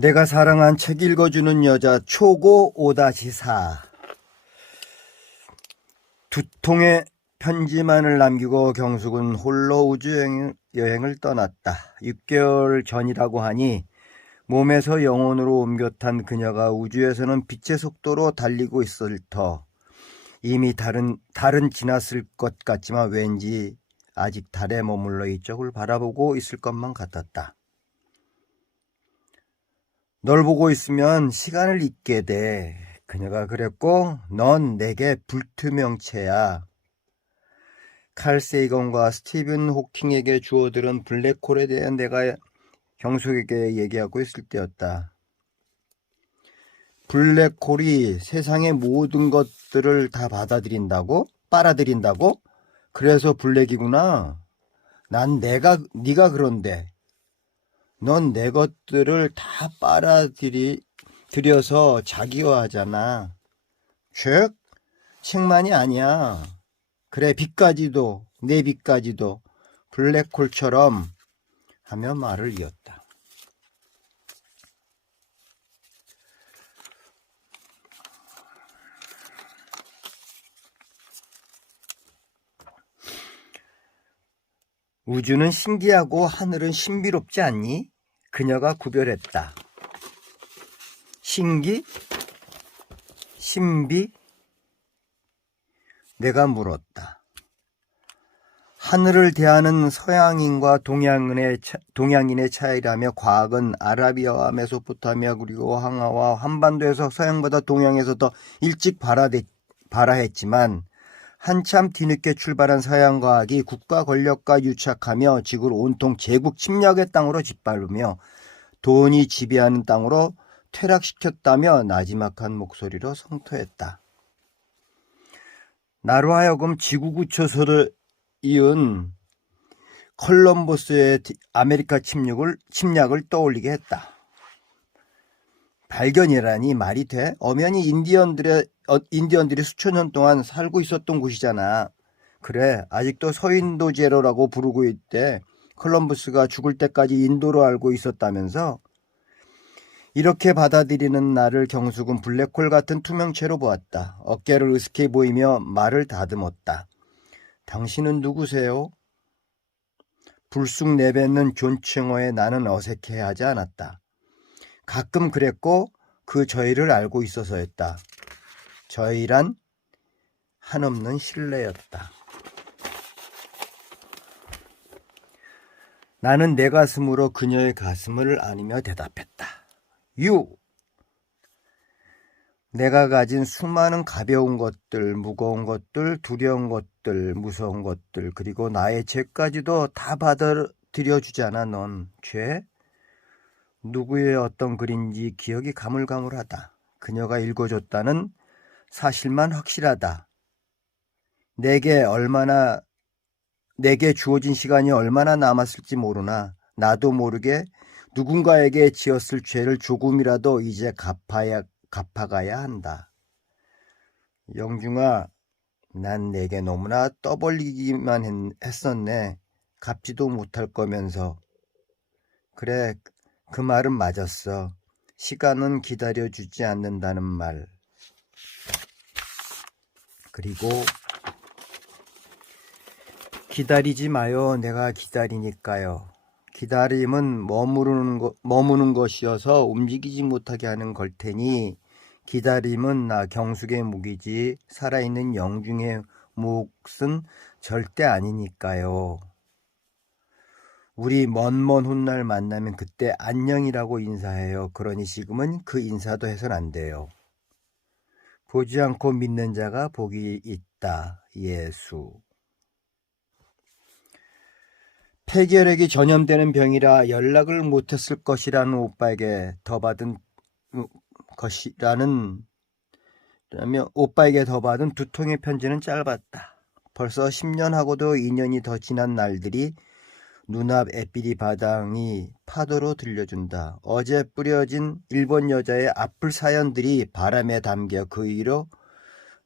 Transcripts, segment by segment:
내가 사랑한 책 읽어주는 여자 초고 5-4. 두 통의 편지만을 남기고 경숙은 홀로 우주여행을 떠났다. 6개월 전이라고 하니 몸에서 영혼으로 옮겨 탄 그녀가 우주에서는 빛의 속도로 달리고 있을 터. 이미 달은 지났을 것 같지만 왠지 아직 달에 머물러 이쪽을 바라보고 있을 것만 같았다. 널 보고 있으면 시간을 잊게 돼. 그녀가 그랬고 넌 내게 불투명체야. 칼 세이건과 스티븐 호킹에게 주워들은 블랙홀에 대해 내가 경숙에게 얘기하고 있을 때였다. 블랙홀이 세상의 모든 것들을 다 빨아들인다고? 그래서 블랙이구나. 난 네가 그런데. 넌 내 것들을 다 빨아들여서 자기화하잖아. 책만이 아니야. 그래, 빛까지도, 내 빛까지도 블랙홀처럼 하며 말을 이었다. 우주는 신기하고 하늘은 신비롭지 않니? 그녀가 구별했다. 신기? 신비? 내가 물었다. 하늘을 대하는 서양인과 동양인의 차이라며 과학은 아라비아와 메소포타미아 그리고 황하와 한반도에서 서양보다 동양에서 더 일찍 발화했지만 한참 뒤늦게 출발한 서양 과학이 국가 권력과 유착하며 지구를 온통 제국 침략의 땅으로 짓밟으며 돈이 지배하는 땅으로 퇴락시켰다며 나지막한 목소리로 성토했다. 나로 하여금 지구 구초서를 이은 콜럼버스의 아메리카 침략을 떠올리게 했다. 발견이라니 말이 돼? 엄연히 인디언들이 수천 년 동안 살고 있었던 곳이잖아. 그래, 아직도 서인도 제로라고 부르고 있대. 콜럼버스가 죽을 때까지 인도로 알고 있었다면서? 이렇게 받아들이는 나를 경숙은 블랙홀 같은 투명체로 보았다. 어깨를 으스케 보이며 말을 다듬었다. 당신은 누구세요? 불쑥 내뱉는 존칭어에 나는 어색해하지 않았다. 가끔 그랬고 그 저희를 알고 있어서였다. 저희란 한없는 신뢰였다. 나는 내 가슴으로 그녀의 가슴을 안으며 대답했다. 내가 가진 수많은 가벼운 것들, 무거운 것들, 두려운 것들, 무서운 것들, 그리고 나의 죄까지도 다 받아들여주잖아. 넌 죄? 누구의 어떤 글인지 기억이 가물가물하다. 그녀가 읽어줬다는 사실만 확실하다. 내게 주어진 시간이 얼마나 남았을지 모르나 나도 모르게 누군가에게 지었을 죄를 조금이라도 이제 갚아가야 한다. 영중아, 난 내게 너무나 떠벌리기만 했었네. 갚지도 못할 거면서. 그래, 그 말은 맞았어. 시간은 기다려주지 않는다는 말. 그리고 기다리지 마요. 내가 기다리니까요. 기다림은 머무는 것이어서 움직이지 못하게 하는 걸 테니 기다림은 나 경숙의 묵이지 살아있는 영중의 몫은 절대 아니니까요. 우리 먼 훗날 만나면 그때 안녕이라고 인사해요. 그러니 지금은 그 인사도 해선 안 돼요. 보지 않고 믿는 자가 복이 있다. 예수. 폐결핵이 전염되는 병이라 연락을 못했을 것이라는 오빠에게 더 받은 두 통의 편지는 짧았다. 벌써 10년하고도 2년이 더 지난 날들이 눈앞 애비리 바당이 파도로 들려준다. 어제 뿌려진 일본 여자의 아플 사연들이 바람에 담겨 그 위로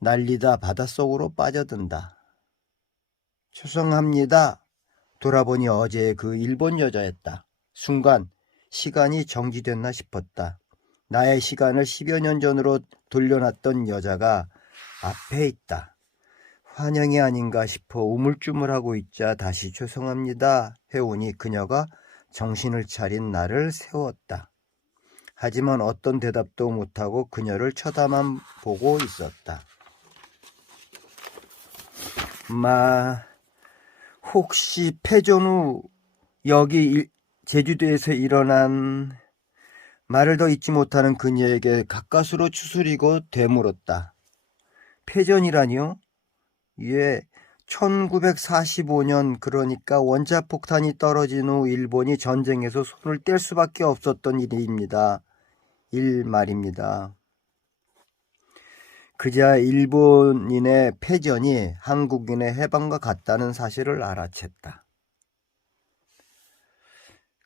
날리다 바닷속으로 빠져든다. 죄송합니다. 돌아보니 어제 그 일본 여자였다. 순간 시간이 정지됐나 싶었다. 나의 시간을 10여 년 전으로 돌려놨던 여자가 앞에 있다. 환영이 아닌가 싶어 우물쭈물하고 있자 다시 죄송합니다 해오니 그녀가 정신을 차린 나를 세웠다. 하지만 어떤 대답도 못하고 그녀를 쳐다만 보고 있었다. 혹시 패전 후 여기 제주도에서 일어난... 말을 더 잊지 못하는 그녀에게 가까스로 추스리고 되물었다. 패전이라니요? 예, 1945년 그러니까 원자폭탄이 떨어진 후 일본이 전쟁에서 손을 뗄 수밖에 없었던 일입니다. 말입니다. 그자 일본인의 패전이 한국인의 해방과 같다는 사실을 알아챘다.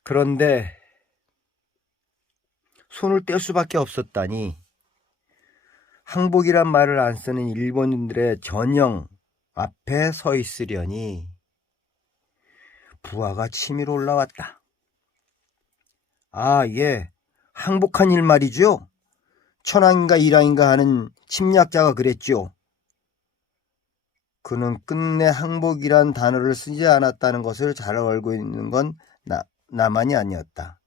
그런데 손을 뗄 수밖에 없었다니, 항복이란 말을 안 쓰는 일본인들의 전형 앞에 서 있으려니 부하가 치밀어 올라왔다. 예, 항복한 일 말이죠. 천황인가 일왕인가 하는 침략자가 그랬죠. 그는 끝내 항복이란 단어를 쓰지 않았다는 것을 잘 알고 있는 건 나만이 아니었다.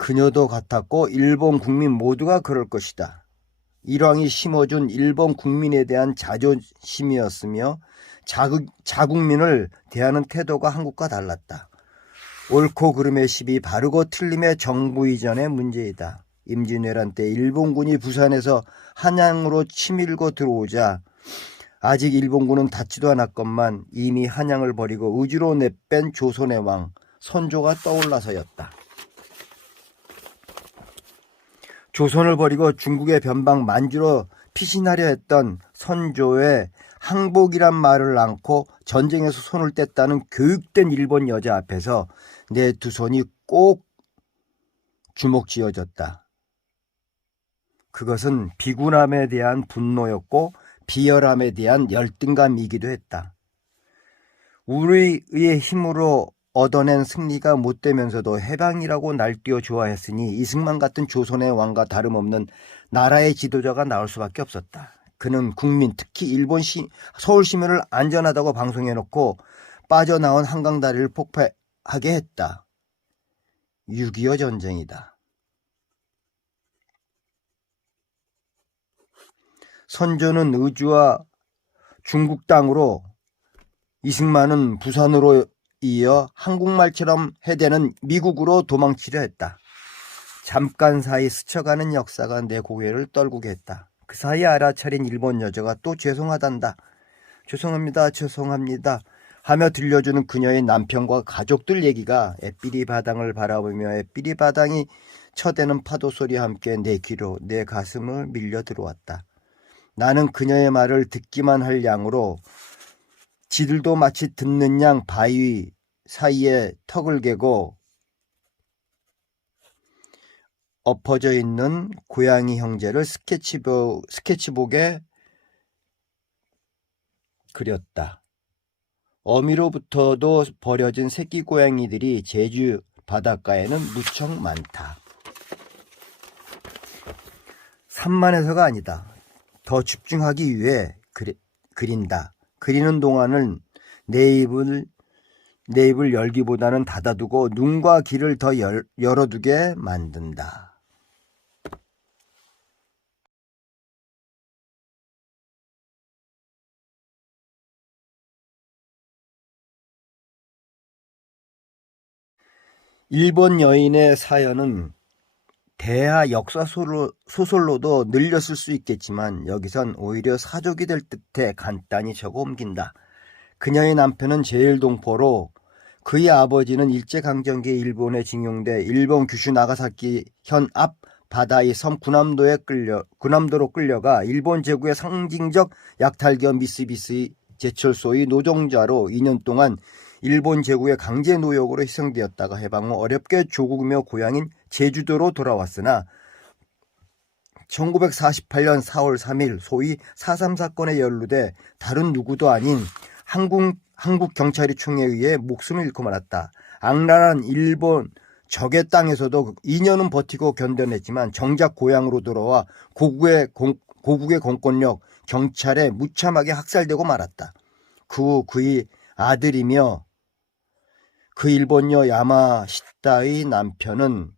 그녀도 같았고 일본 국민 모두가 그럴 것이다. 일왕이 심어준 일본 국민에 대한 자존심이었으며 자국민을 대하는 태도가 한국과 달랐다. 옳고 그름의 시비, 바르고 틀림의 정부 이전의 문제이다. 임진왜란 때 일본군이 부산에서 한양으로 치밀고 들어오자 아직 일본군은 닿지도 않았건만 이미 한양을 버리고 의주로 내뺀 조선의 왕 선조가 떠올라서였다. 조선을 버리고 중국의 변방 만주로 피신하려 했던 선조의 항복이란 말을 않고 전쟁에서 손을 뗐다는 교육된 일본 여자 앞에서 내 두 손이 꼭 주먹쥐어졌다. 그것은 비군함에 대한 분노였고 비열함에 대한 열등감이기도 했다. 우리의 힘으로 얻어낸 승리가 못되면서도 해방이라고 날뛰어 좋아했으니 이승만 같은 조선의 왕과 다름없는 나라의 지도자가 나올 수밖에 없었다. 그는 국민, 특히 일본 서울 시민을 안전하다고 방송해놓고 빠져나온 한강다리를 폭파하게 했다. 6.25 전쟁이다. 선조는 의주와 중국 땅으로, 이승만은 부산으로 이어 한국말처럼 해대는 미국으로 도망치려 했다. 잠깐 사이 스쳐가는 역사가 내 고개를 떨구게 했다. 그 사이 알아차린 일본 여자가 또 죄송하단다. 죄송합니다 하며 들려주는 그녀의 남편과 가족들 얘기가 애삐리 바당을 바라보며 애삐리 바당이 쳐대는 파도 소리와 함께 내 귀로 내 가슴을 밀려 들어왔다. 나는 그녀의 말을 듣기만 할 양으로 지들도 마치 듣는 양 바위 사이에 턱을 개고 엎어져 있는 고양이 형제를 스케치북에 그렸다. 어미로부터도 버려진 새끼 고양이들이 제주 바닷가에는 무척 많다. 산만해서가 아니다. 더 집중하기 위해 그린다. 그리는 동안은 내 입을 열기보다는 닫아두고 눈과 귀를 더 열어두게 만든다. 일본 여인의 사연은 대하 역사 소설로도 늘렸을 수 있겠지만 여기선 오히려 사족이 될 듯해 간단히 적어 옮긴다. 그녀의 남편은 제일동포로 그의 아버지는 일제강점기에 일본에 징용돼 일본 규슈 나가사키 현 앞 바다의 섬 구남도로 끌려가 일본 제국의 상징적 약탈기업 미쓰비시 제철소의 노동자로 2년 동안 일본 제국의 강제 노역으로 희생되었다가 해방 후 어렵게 조국이며 고향인 제주도로 돌아왔으나 1948년 4월 3일 소위 4.3 사건에 연루돼 다른 누구도 아닌 한국 경찰이 총에 의해 목숨을 잃고 말았다. 악랄한 일본 적의 땅에서도 2년은 버티고 견뎌냈지만 정작 고향으로 돌아와 고국의 공권력 경찰에 무참하게 학살되고 말았다. 그 후 그의 아들이며 그 일본여 야마시타의 남편은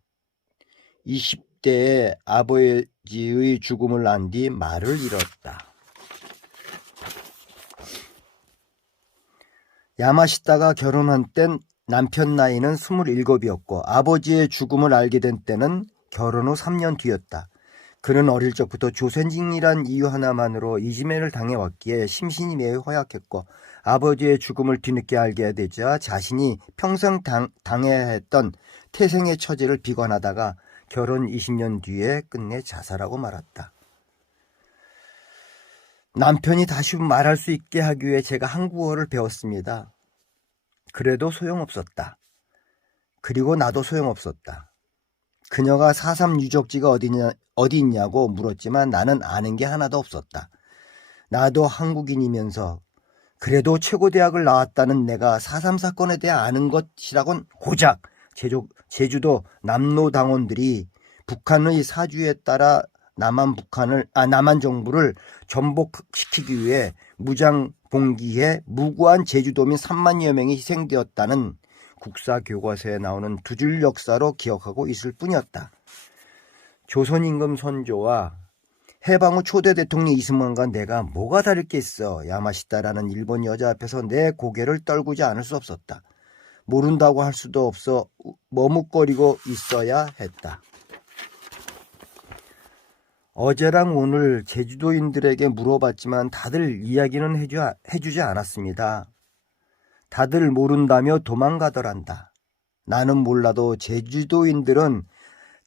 20대에 아버지의 죽음을 안 뒤 말을 잃었다. 야마시타가 결혼한 땐 남편 나이는 27이었고 아버지의 죽음을 알게 된 때는 결혼 후 3년 뒤였다. 그는 어릴 적부터 조선인이란 이유 하나만으로 이지매를 당해왔기에 심신이 매우 허약했고 아버지의 죽음을 뒤늦게 알게 되자 자신이 평생 당해야 했던 태생의 처지를 비관하다가 결혼 20년 뒤에 끝내 자살하고 말았다. 남편이 다시 말할 수 있게 하기 위해 제가 한국어를 배웠습니다. 그래도 소용없었다. 그리고 나도 소용없었다. 그녀가 4.3 유적지가 어디 있냐고 물었지만 나는 아는 게 하나도 없었다. 나도 한국인이면서 그래도 최고대학을 나왔다는 내가 4.3 사건에 대해 아는 것이라곤 고작 제주도 남로당원들이 북한의 사주에 따라 남한 정부를 전복시키기 위해 무장봉기에 무고한 제주도민 3만여 명이 희생되었다는 국사교과서에 나오는 두 줄 역사로 기억하고 있을 뿐이었다. 조선임금 선조와 해방 후 초대 대통령 이승만과 내가 뭐가 다를 게 있어. 야마시타라는 일본 여자 앞에서 내 고개를 떨구지 않을 수 없었다. 모른다고 할 수도 없어 머뭇거리고 있어야 했다. 어제랑 오늘 제주도인들에게 물어봤지만 다들 이야기는 해주지 않았습니다. 다들 모른다며 도망가더란다. 나는 몰라도 제주도인들은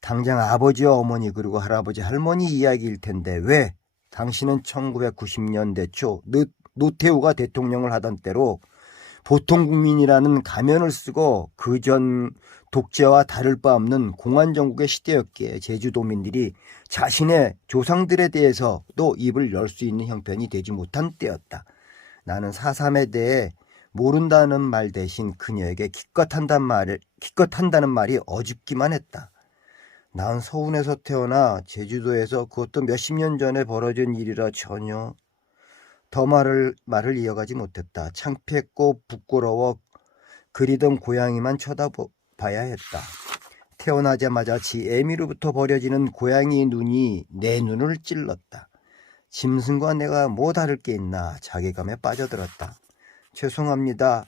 당장 아버지와 어머니 그리고 할아버지 할머니 이야기일 텐데 왜 당신은 1990년대 초 노태우가 대통령을 하던 때로 보통 국민이라는 가면을 쓰고 그전 독재와 다를 바 없는 공안정국의 시대였기에 제주도민들이 자신의 조상들에 대해서도 입을 열 수 있는 형편이 되지 못한 때였다. 나는 4.3에 대해 모른다는 말 대신 그녀에게 기껏 한다는 말이 어줍기만 했다. 난 서운에서 태어나 제주도에서 그것도 몇십 년 전에 벌어진 일이라 전혀 더 말을 이어가지 못했다. 창피했고 부끄러워 그리던 고양이만 쳐다봐야 했다. 태어나자마자 지 애미로부터 버려지는 고양이의 눈이 내 눈을 찔렀다. 짐승과 내가 뭐 다를 게 있나 자괴감에 빠져들었다. 죄송합니다.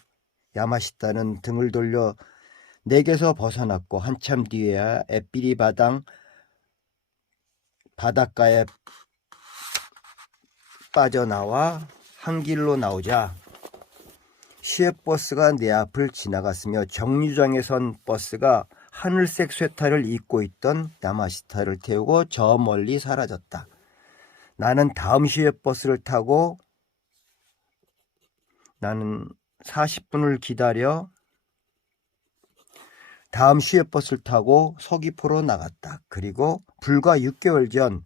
야마시타는 등을 돌려 내게서 벗어났고 한참 뒤에야 애비리 바닷가에 빠져나와 한 길로 나오자 시외버스가 내 앞을 지나갔으며 정류장에 선 버스가 하늘색 쇠타를 입고 있던 야마시타를 태우고 저 멀리 사라졌다. 나는 다음 시외버스를 타고 40분을 기다려 다음 시외버스를 타고 서귀포로 나갔다. 그리고 불과 6개월 전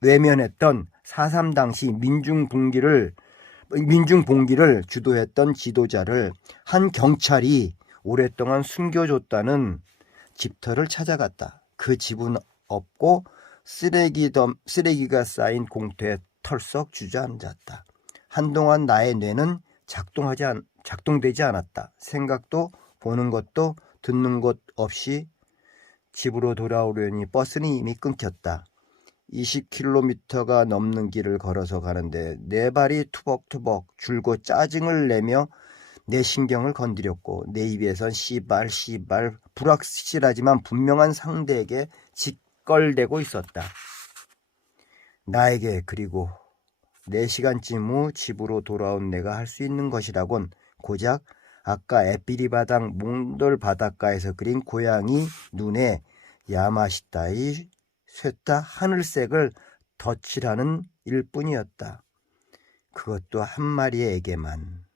외면했던 4.3 당시 민중봉기를 주도했던 지도자를 한 경찰이 오랫동안 숨겨줬다는 집터를 찾아갔다. 그 집은 없고 쓰레기가 쌓인 공터에 털썩 주저앉았다. 한동안 나의 뇌는 작동되지 않았다. 생각도 보는 것도 듣는 것 없이 집으로 돌아오려니 버스는 이미 끊겼다. 20km가 넘는 길을 걸어서 가는데 내 발이 투벅투벅 줄고 짜증을 내며 내 신경을 건드렸고 내 입에선 씨발 불확실하지만 분명한 상대에게 짓걸대고 있었다. 나에게 그리고 4시간쯤 후 집으로 돌아온 내가 할 수 있는 것이라곤 고작 아까 애비리 몽돌 바닷가에서 그린 고양이 눈에 야마시타의 쇠타 하늘색을 덧칠하는 일뿐이었다. 그것도 한 마리의 애게만.